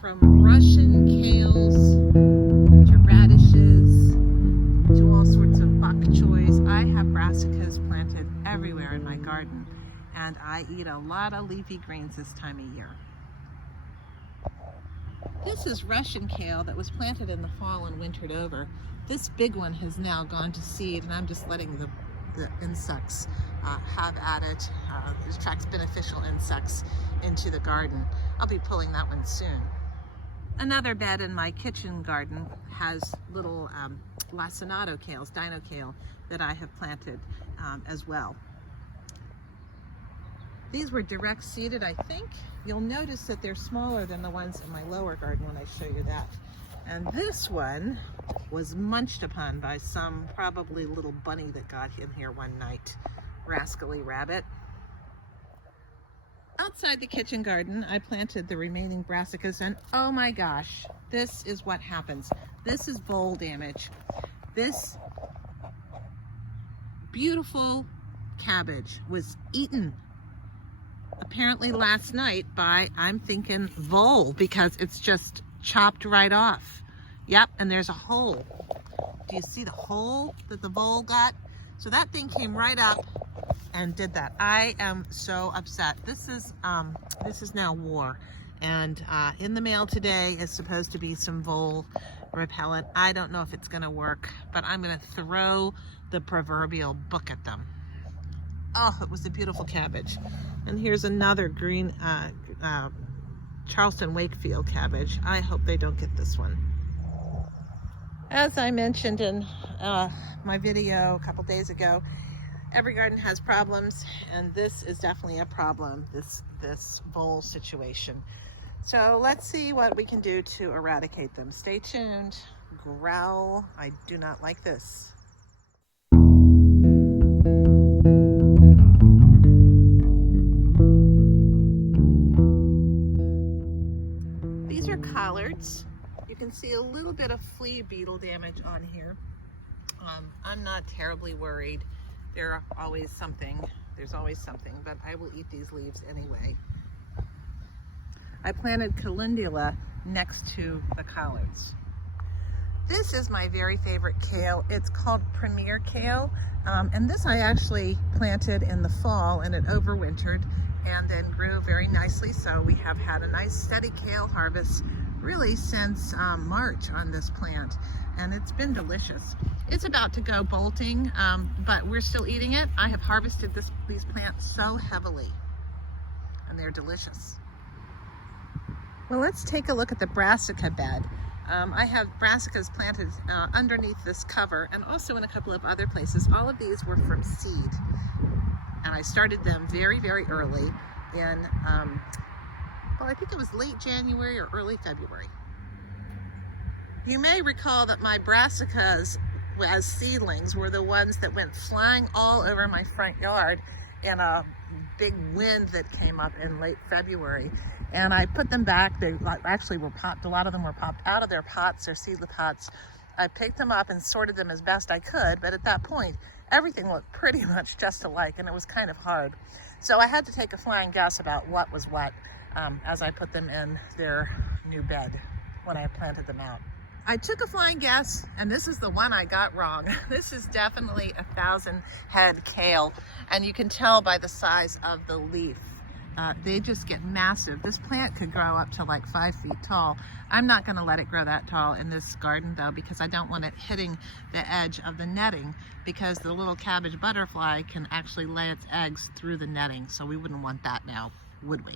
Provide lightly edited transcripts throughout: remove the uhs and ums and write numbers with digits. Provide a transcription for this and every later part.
From Russian kales to radishes to all sorts of bok choys. I have brassicas planted everywhere in my garden, and I eat a lot of leafy greens this time of year. This is Russian kale that was planted in the fall and wintered over. This big one has now gone to seed, and I'm just letting the insects have at it. It attracts beneficial insects into the garden. I'll be pulling that one soon. Another bed in my kitchen garden has little Lacinato kales, dino kale, that I have planted as well. These were direct seeded, I think. You'll notice that they're smaller than the ones in my lower garden when I show you that. And this one was munched upon by some probably little bunny that got in here one night. Rascally rabbit. Outside the kitchen garden, I planted the remaining brassicas, and oh my gosh, this is what happens. This is vole damage. This beautiful cabbage was eaten apparently last night by, I'm thinking, vole, because it's just chopped right off. Yep, and there's a hole. Do you see the hole that the vole got? So that thing came right up and did that. I am so upset. This is now war, and in the mail today is supposed to be some vole repellent. I don't know if it's going to work, but I'm going to throw the proverbial book at them. Oh, it was a beautiful cabbage. And here's another green Charleston Wakefield cabbage. I hope they don't get this one. As I mentioned in my video a couple days ago, every garden has problems, and this is definitely a problem, this vole situation. So let's see what we can do to eradicate them. Stay tuned. Growl. I do not like this. These are collards. You can see a little bit of flea beetle damage on here. I'm not terribly worried. There's always something, but I will eat these leaves anyway. I planted calendula next to the collards. This is my very favorite kale. It's called Premier Kale, and this I actually planted in the fall, and it overwintered and then grew very nicely. So we have had a nice steady kale harvest really since March on this plant, and it's been delicious. It's about to go bolting, but we're still eating it. I have harvested these plants so heavily, and they're delicious. Well, let's take a look at the brassica bed. I have brassicas planted underneath this cover, and also in a couple of other places. All of these were from seed, and I started them very, very early in, well, I think it was late January or early February. You may recall that my brassicas as seedlings were the ones that went flying all over my front yard in a big wind that came up in late February. And I put them back. They actually were popped. A lot of them were popped out of their pots, their seedless pots. I picked them up and sorted them as best I could, but at that point, everything looked pretty much just alike, and it was kind of hard. So I had to take a flying guess about what was what as I put them in their new bed when I planted them out. I took a flying guess, and this is the one I got wrong. This is definitely 1,000 head kale, and you can tell by the size of the leaf. They just get massive. This plant could grow up to like 5 feet tall. I'm not going to let it grow that tall in this garden though, because I don't want it hitting the edge of the netting, because the little cabbage butterfly can actually lay its eggs through the netting, so we wouldn't want that now, would we?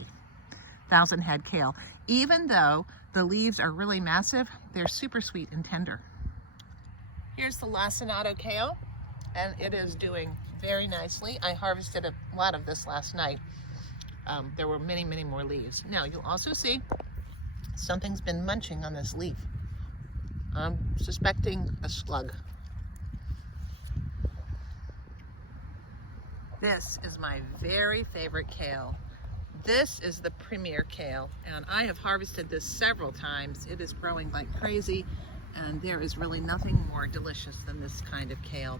1,000 head kale. Even though the leaves are really massive, they're super sweet and tender. Here's the Lacinato Kale, and it is doing very nicely. I harvested a lot of this last night. There were many, many more leaves. Now you'll also see something's been munching on this leaf. I'm suspecting a slug. This is my very favorite kale. This is the Premier Kale, and I have harvested this several times. It is growing like crazy, and there is really nothing more delicious than this kind of kale.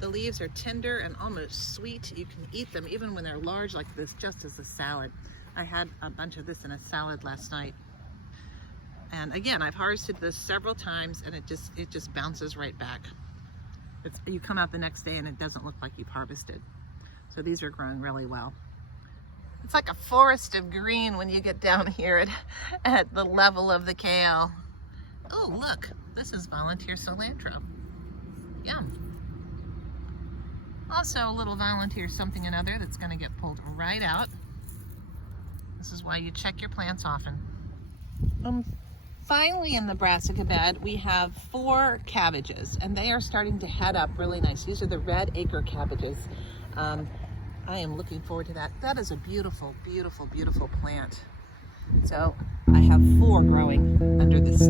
The leaves are tender and almost sweet. You can eat them even when they're large like this, just as a salad. I had a bunch of this in a salad last night. And again, I've harvested this several times and it just bounces right back. You come out the next day and it doesn't look like you've harvested. So these are growing really well. It's like a forest of green when you get down here at the level of the kale. Oh, look, this is volunteer cilantro. Yum. Also a little volunteer something another that's going to get pulled right out. This is why you check your plants often. Finally in the brassica bed we have 4 cabbages, and they are starting to head up really nice. These are the red acre cabbages. I am looking forward to that. That is a beautiful, beautiful, beautiful plant. So I have 4 growing under this